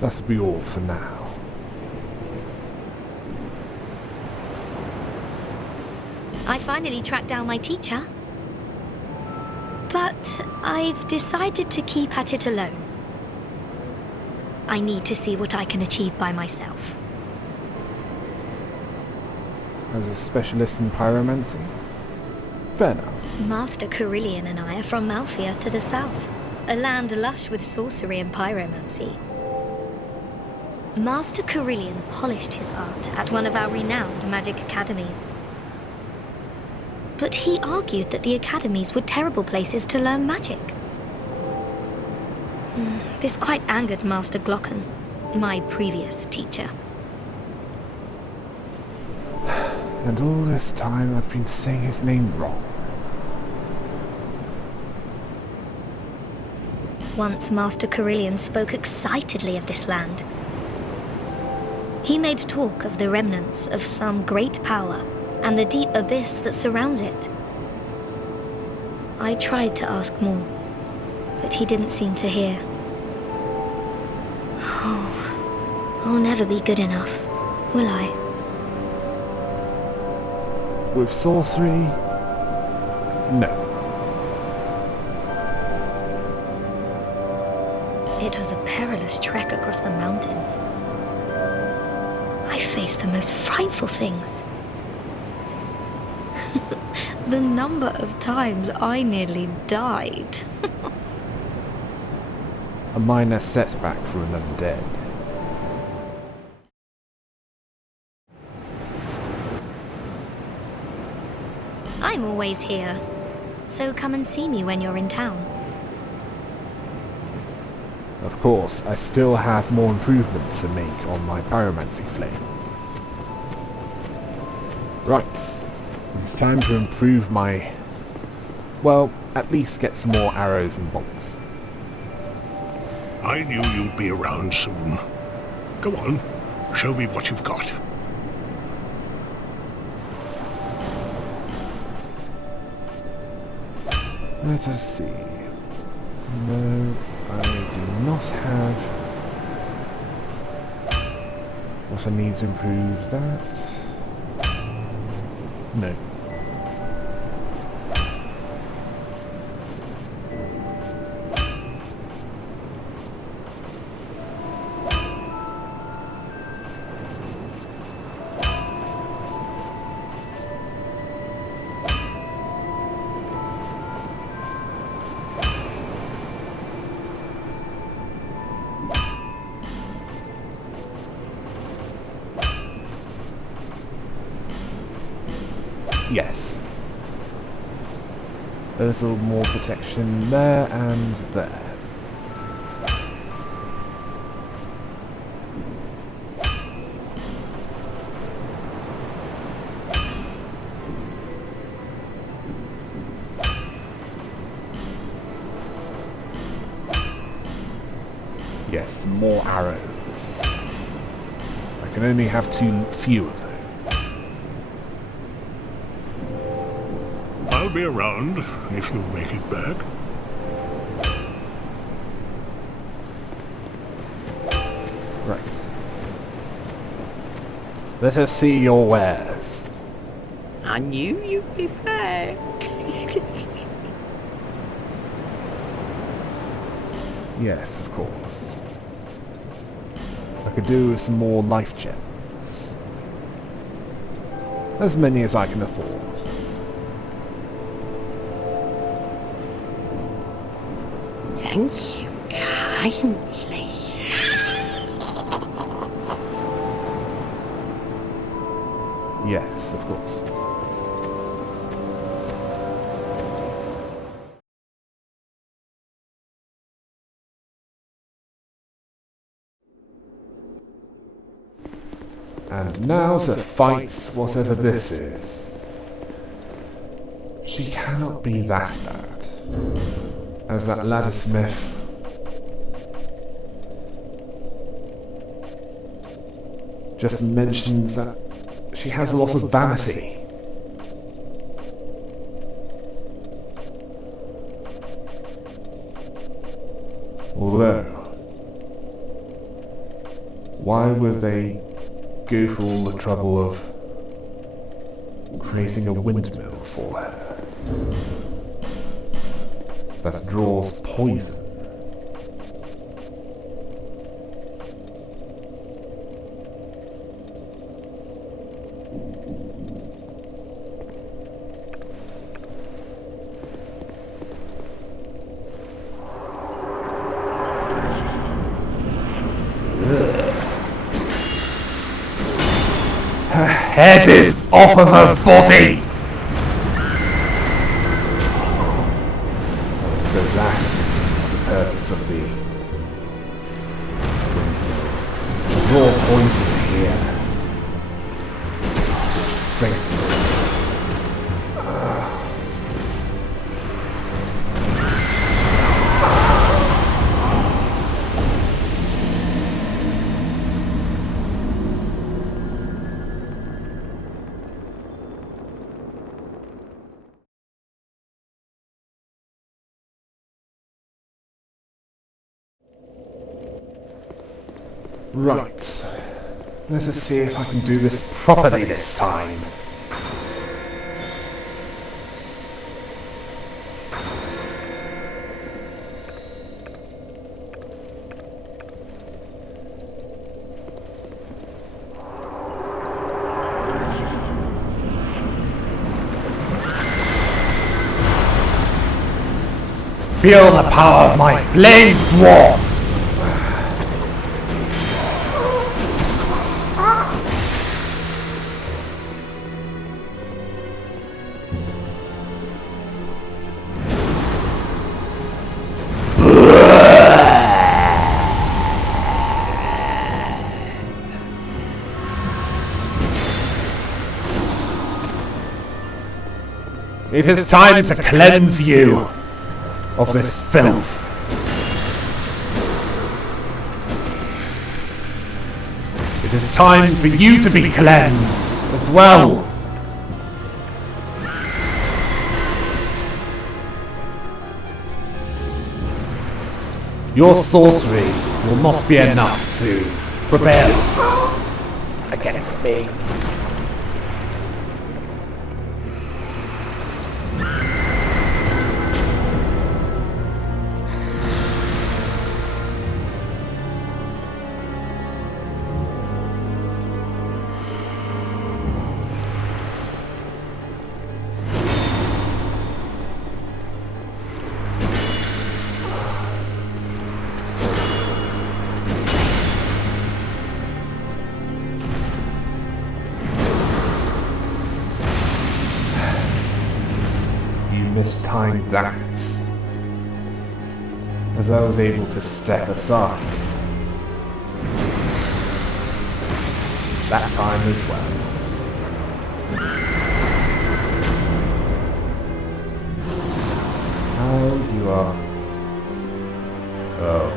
That'll be all for now. I finally tracked down my teacher. But I've decided to keep at it alone. I need to see what I can achieve by myself. As a specialist in pyromancy? Fair enough. Master Carillion and I are from Malphia to the south, a land lush with sorcery and pyromancy. Master Carillion polished his art at one of our renowned magic academies. But he argued that the academies were terrible places to learn magic. This quite angered Master Glocken, my previous teacher. And all this time I've been saying his name wrong. Once Master Carillion spoke excitedly of this land. He made talk of the remnants of some great power and the deep abyss that surrounds it. I tried to ask more, but he didn't seem to hear. Oh, I'll never be good enough, will I? With sorcery? No. It was a perilous trek across the mountains. I faced the most frightful things. The number of times I nearly died. A minor setback for an undead. I'm always here, so come and see me when you're in town. Of course, I still have more improvements to make on my pyromancy flame. Right. It's time to improve my... well, at least get some more arrows and bolts. I knew you'd be around soon. Go on, show me what you've got. Let us see. No, I do not have what I need to improve that. No. Yes. A little more protection there and there. Yes, more arrows. I can only have too few of them. I'll be around if you make it back. Right. Let us see your wares. I knew you'd be back. Yes, of course. I could do with some more life gems. As many as I can afford. Thank you kindly. Yes, of course. And now to fight whatever this is. She cannot be that bad. As that laddersmith. Just mentions that she has a lot of vanity. Although, Why would they go through all the trouble of creating a windmill for her that draws poison? Her head is off of her body! So that is the purpose of the windmill. To draw poison here. Strengthens her. Right. Let us see if I can do this properly this time. Feel the power of my flame swarm! It is time to cleanse you of this filth. It is time for you to be cleansed as well. Your sorcery will not be enough to prevail against me. Mistimed that, as I was able to step aside that time as well. Oh, you are. Oh,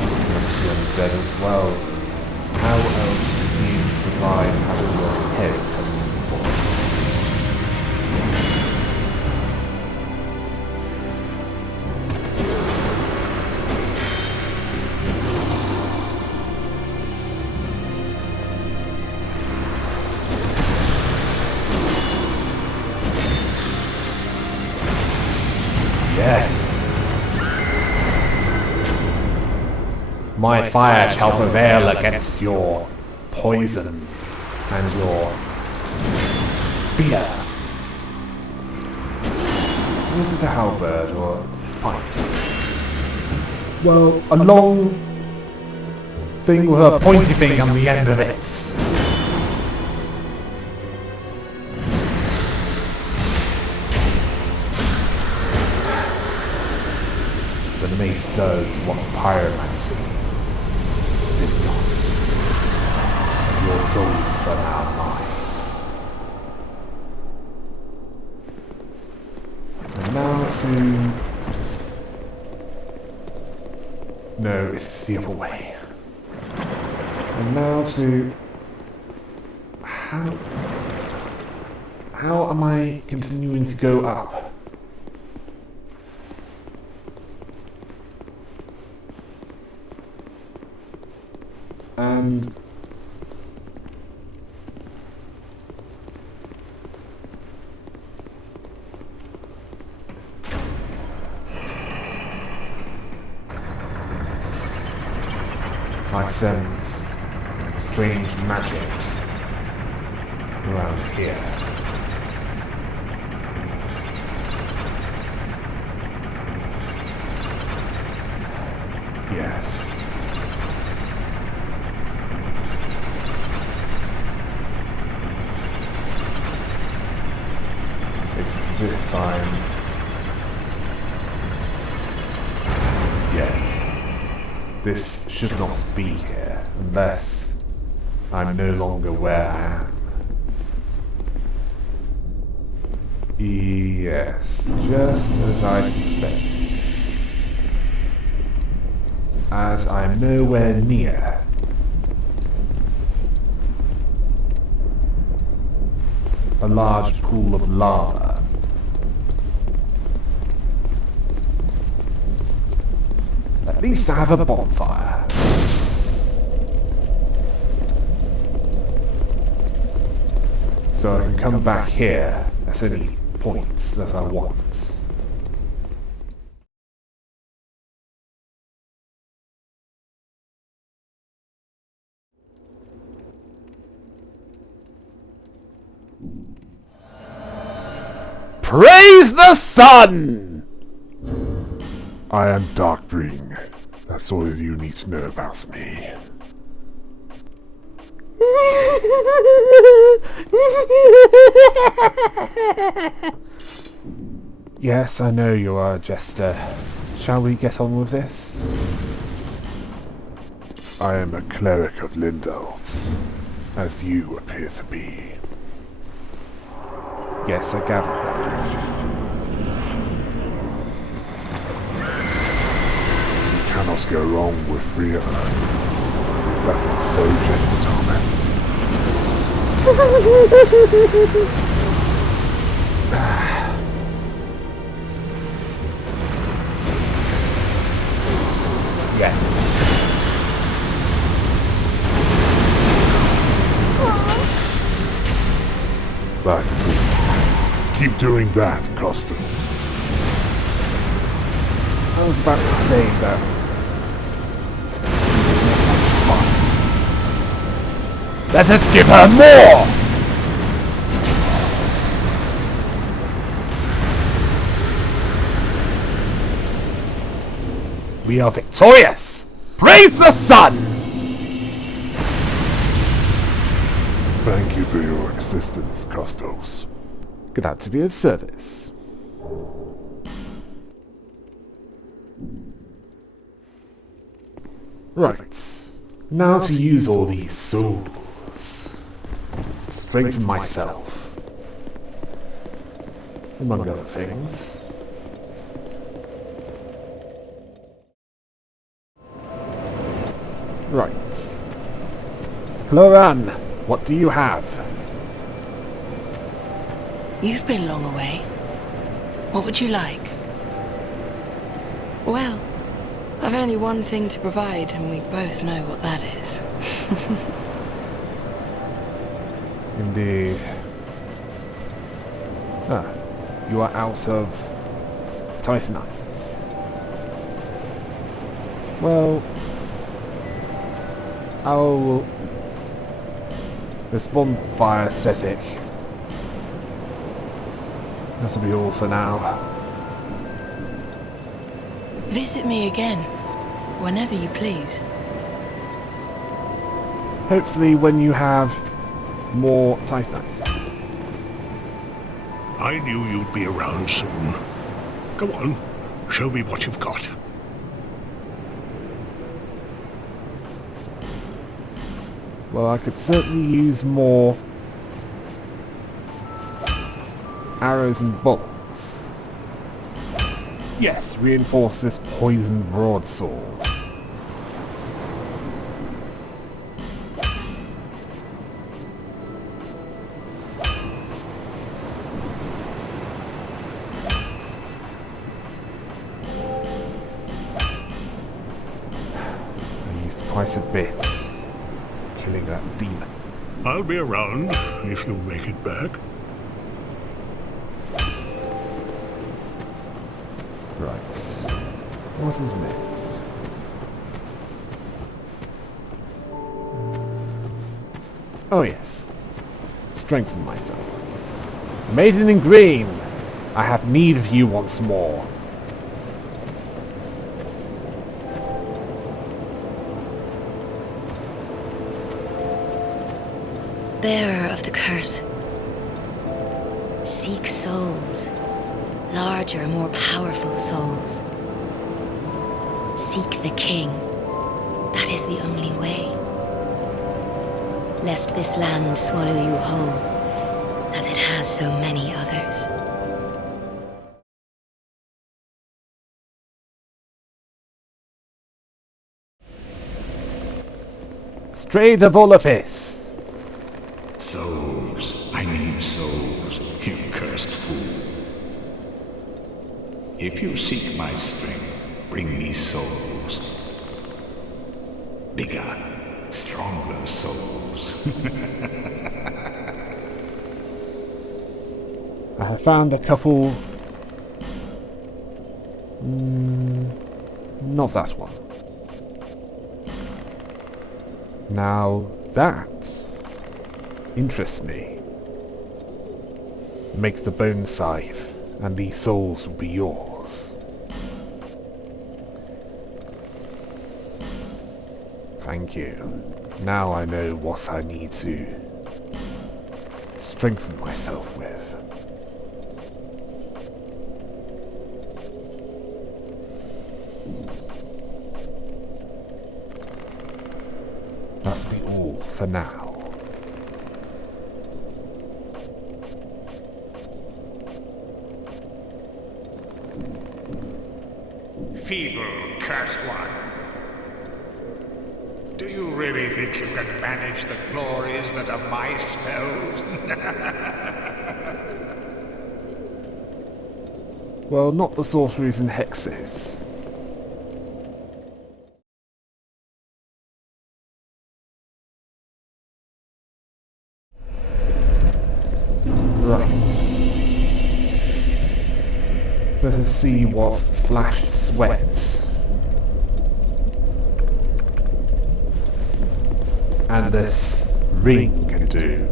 you must be undead as well. How else did you survive having your head cut off? Yes. My fire shall prevail against your poison and your spear. Was it a halberd or a pike? Well, a long thing with a pointy thing on the end of it. The mace does what pyromancy did not. Your souls are now mine. And now to... No, it's the other way. And now to... How am I continuing to go up? And and... I sense strange magic around here. Yes. It's as if I'm... Yes. This should not be here, unless I'm no longer where I am. Yes, just as I suspected. As I'm nowhere near a large pool of lava. At least I have a bonfire. So I can come back here at any points that I want. Praise the sun! I am Darkbring. That's all you need to know about me. Yes, I know you are a jester. Shall we get on with this? I am a cleric of Lindels, as you appear to be. Yes, I gathered that. You cannot go wrong with three of us. Is that not so, Jester Thomas? Yes. That is all. Keep doing that, Custos. I was about to say that... Let us give her more! We are victorious! Praise the sun! Thank you for your assistance, Custos. Glad to be of service. Right. Now to use all these souls. To strengthen myself. Among other things. Right. Hello, Anne. What do you have? You've been long away. What would you like? Well, I've only one thing to provide, and we both know what that is. Indeed. Ah, you are out of Titanites. Well, I'll... This bonfire aesthetic. That'll be all for now. Visit me again, whenever you please. Hopefully when you have more Titanites. I knew you'd be around soon. Go on, show me what you've got. Well, I could certainly use more arrows and bolts. Yes, reinforce this poisoned broadsword. I used quite a bit battling that demon. I'll be around if you make it back. Right. What is next? Oh yes. Strengthen myself. Maiden in green! I have need of you once more. Bearer of the curse. Seek souls. Larger, more powerful souls. Seek the king. That is the only way. Lest this land swallow you whole, as it has so many others. Straight of Olafis! Souls. I need souls, you cursed fool. If you seek my strength, bring me souls. Bigger, stronger souls. I have found a couple... not that one. Now that interests me. Make the bone scythe, and these souls will be yours. Thank you. Now I know what I need to strengthen myself with. That'll be all for now. Feeble, cursed one. Do you really think you can manage the glories that are my spells? Well, not the sorceries and hexes. Right. Let us see what flashed sweat and this ring can do.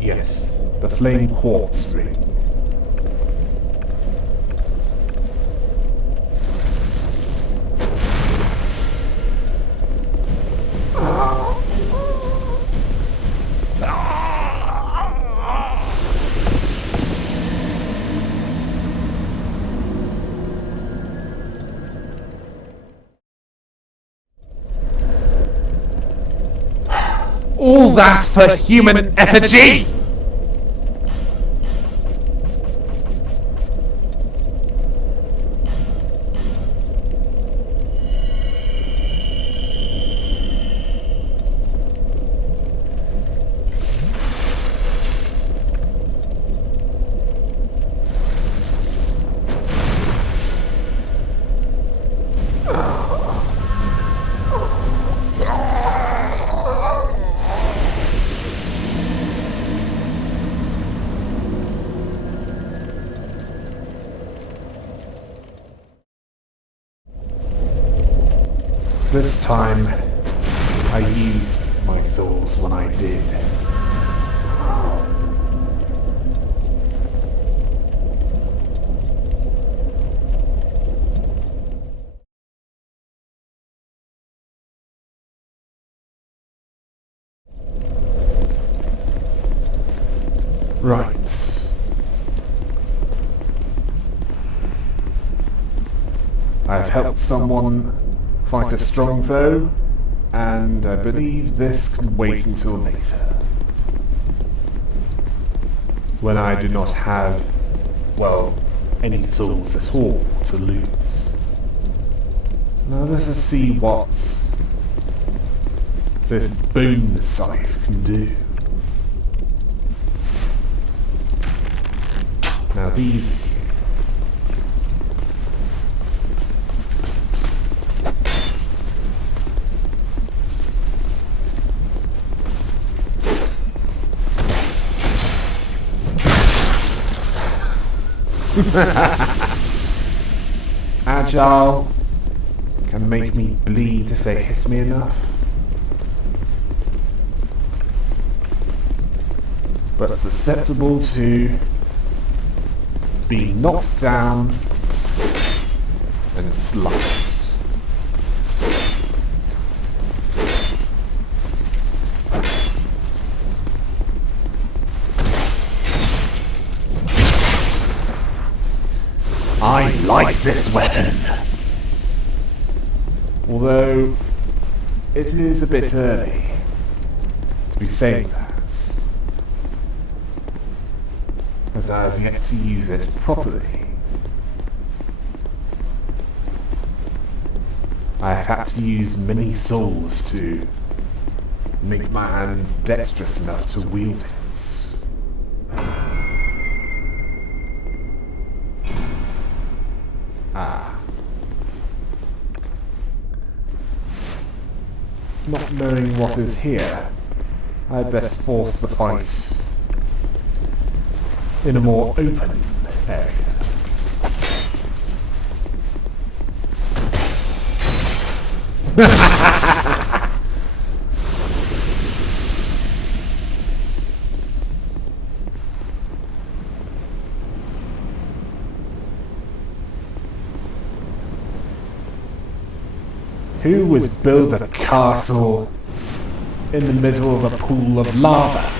Yes, the flame quartz ring. All that for human effigy! This time, I used my souls when I did. Right. I've helped someone fight a strong foe, and I believe this can wait until later. When I do not have, well, any souls at all to lose. Now let us see what this bone scythe can do. Now these Agile can make me bleed if they hit me enough. But susceptible to being knocked down and sliced. I like this weapon. Although it is a bit early to be saying that, as I have yet to use it properly. I have had to use many souls to make my hands dexterous enough to wield it. Not knowing what is here, I had best force the fight in a more open area. Who would build a castle in the middle of a pool of lava?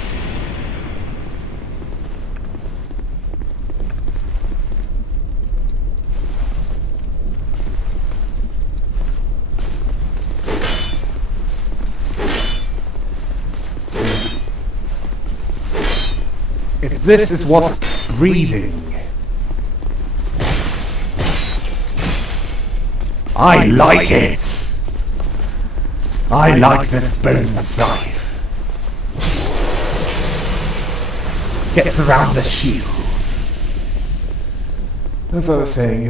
If this is what's breathing, I like it! I like this bone scythe. Gets around the shields. As I was saying,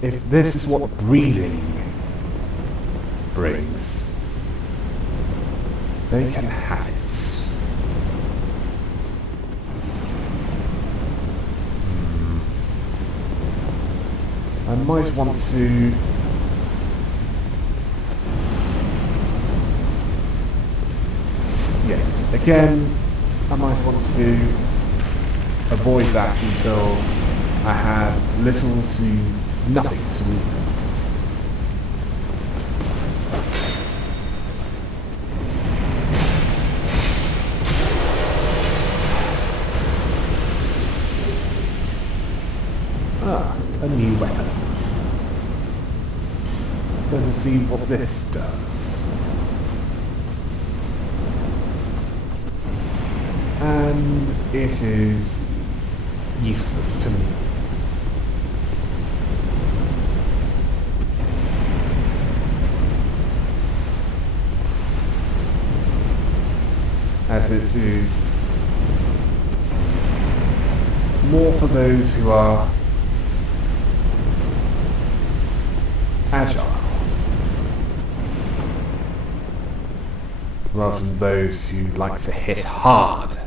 if this is what breathing brings, they can have it. I might want to... Yes, again, I might want to avoid that until I have little to nothing to lose. A new weapon. Let's see what this does. And it is useless to me. As it is more for those who are agile, rather than those who like to hit hard.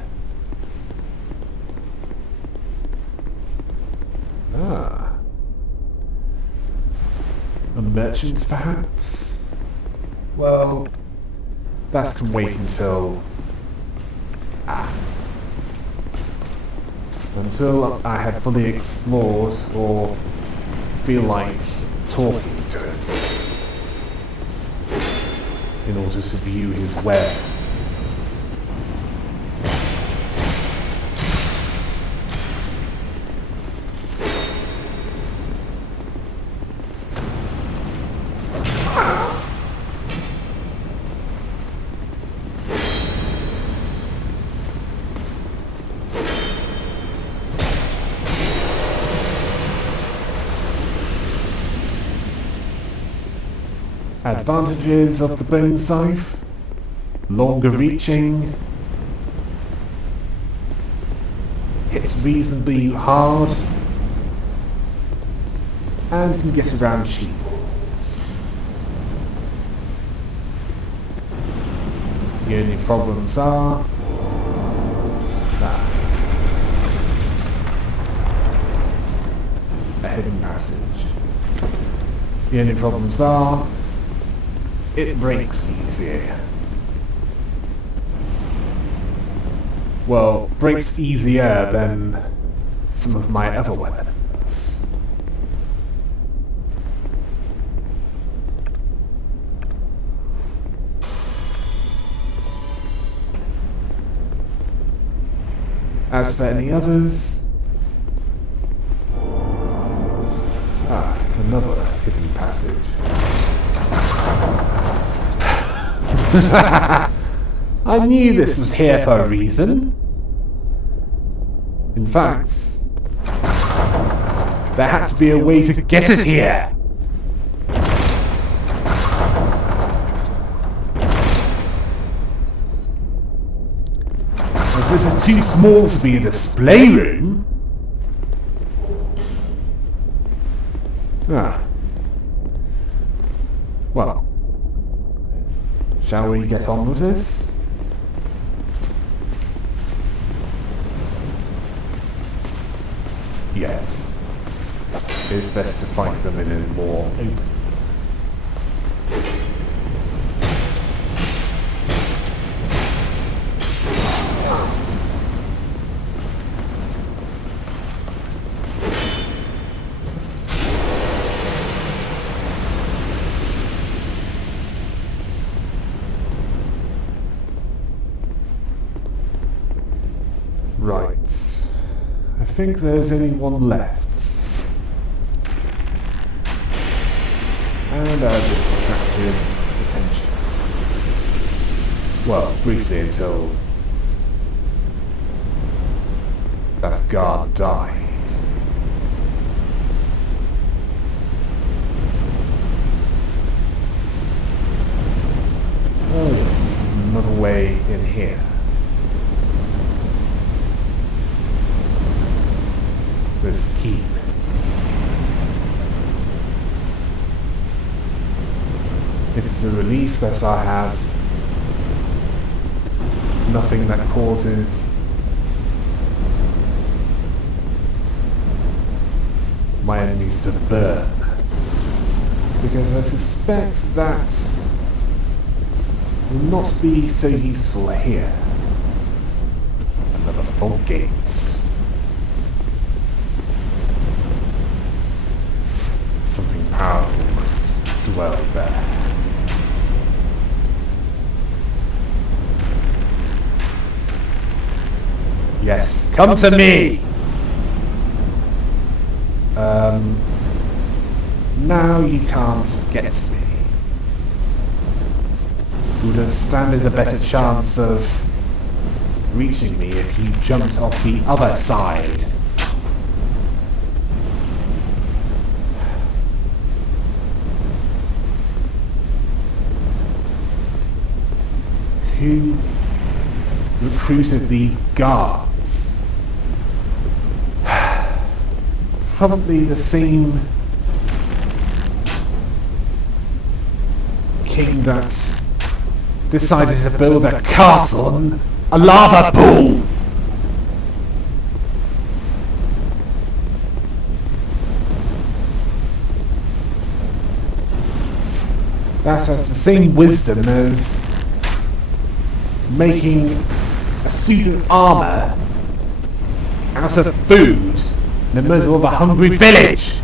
A merchant, perhaps? Well, that can wait until... until I have fully explored or feel like talking to him in order to view his wares. Advantages of the bone scythe: longer reaching, hits reasonably hard, and can get around shields. The only problems are that a hidden passage. The only problems are, it breaks easier. Well, breaks easier than some of my other weapons. As for any others... another hidden passage. I knew this was here for a reason. In fact, there had to be a way to get us here. As this is too small to be a display room. Well, shall we get on with this? Yes. It's best to fight them in a more open. Right. I think there's only one left. And I just attracted attention. Well, briefly until that guard died. Oh yes, this is another way in here. This keep. It is a relief that I have nothing that causes my enemies to burn. Because I suspect that will not be so useful here. Another fog gate. Something powerful must dwell there. Yes, come to me! Now you can't get to me. You would have standed a better chance of reaching me if you jumped off the other side. Who recruited these guards? Probably the same king that decided to build a castle on a lava pool. That has the same wisdom as making a suit of armor out of food in the middle of a hungry village.